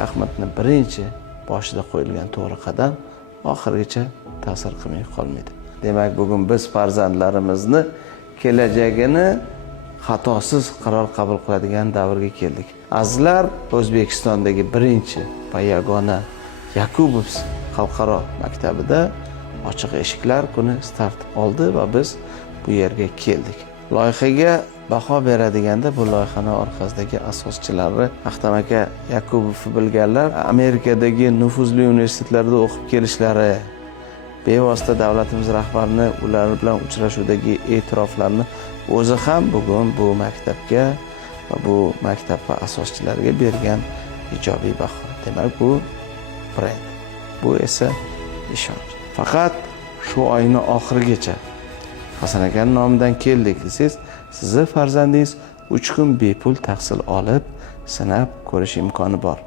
shaxmatni birinchi boshida qo'yilgan to'g'ri qadam oxirigacha ta'sir qilmay qolmaydi. Demak, bugun biz farzandlarimizni kelajagini xatosiz qaror qabul qiladigan davrga keldik. Azizlar, O'zbekistondagi birinchi va yagona Yakubov xalqaro maktabida ochiq eshiklar kuni start oldi va biz bu yerga keldik. Loyihaga baho beradiganda bu loyihani orqasidagi asoschilari Ahtam aka Yakubov bilganlar Amerikadagi nufuzli universitetlarda o'qib kelishlari, bevosita davlatimiz rahbarini ular bilan uchrashuvdagi e'tiroflarni o'zi ham bugun bu maktabga va bu maktab va asoschilariga bergan ijobiy baho. Demak, bu brend, bu esa ishonch. Faqat shu oyning oxirigacha Hasan akaning nomidan keldik desangiz, sizni farzandingiz 3 kun bepul tahsil olib, sinab ko'rish imkoni bor.